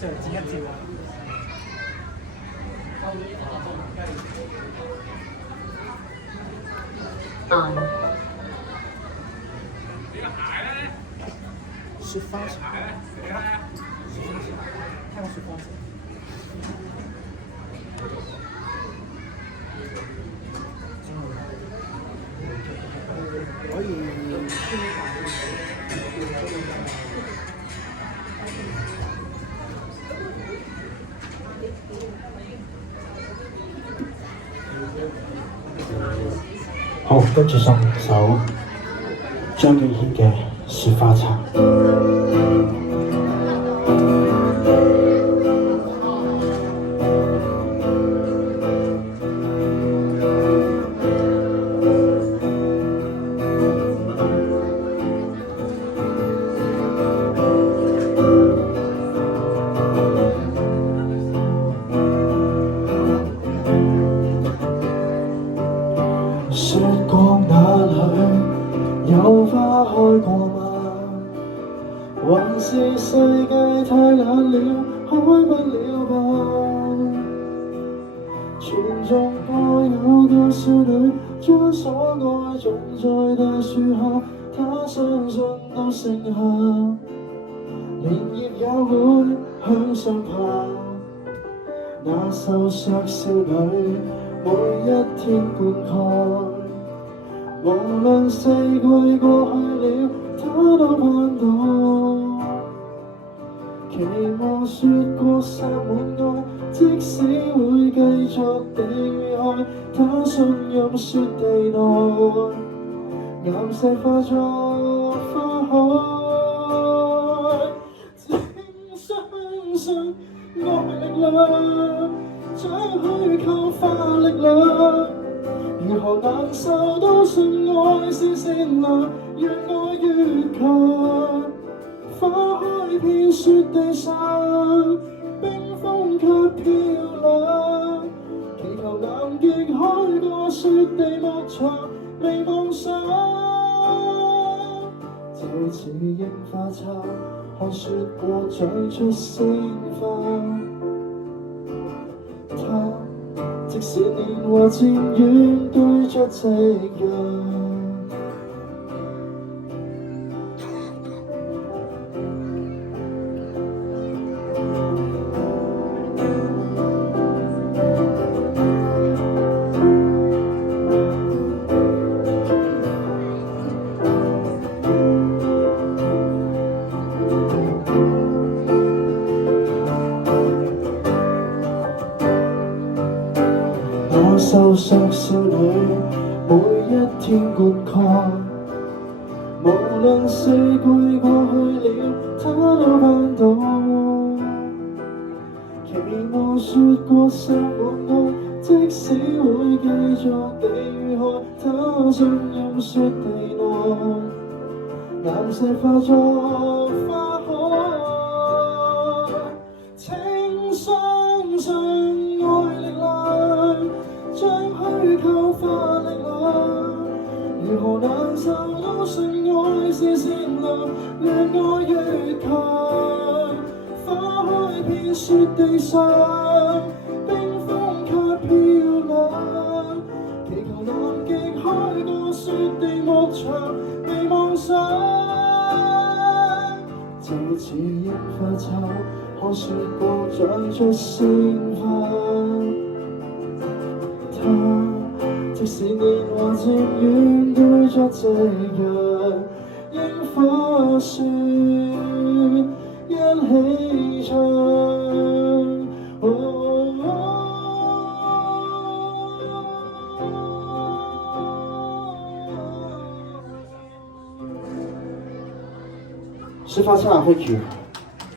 最後剪一接啊！雪花茶，看雪花茶。可以。好，跟住送首張敬軒嘅《雪花茶》。雪光那裏有花開過嗎？還是世界太冷了，開不了吧？傳頌過有個少女將所愛種在大樹下，她相信到盛夏，蓮葉也會向上爬。那瘦削少女每一天灌溉，無論四季過去了，她都盼到。期望雪過灑滿愛，即使會繼續地遇害，她信任雪地內，岩石化作花海。請相信愛力量，將虛構化力量，如何難受都信愛是善良，讓愛越強。花開遍雪地上，冰封卻漂亮，祈求南極海個雪地牧場未夢想。就似櫻花茶，看雪過長出鮮花。他即使年華漸遠，對着夕陽。那瘦削少女每一天灌溉，無論四季過去了，她都盼到。期望雪過灑滿愛，即使會繼續地遇害，她信任雪地內，岩石化作花海。請相信愛力量，將虛構化力量，如何難受都信愛是善良，讓愛越強。花開遍雪地上，冰封卻漂亮，祈求南極開個雪地牧場未夢想。就似櫻花茶，看雪過長出鮮花。即使年華漸遠，對着夕陽，櫻花雪一起唱。雪花茶，thank you。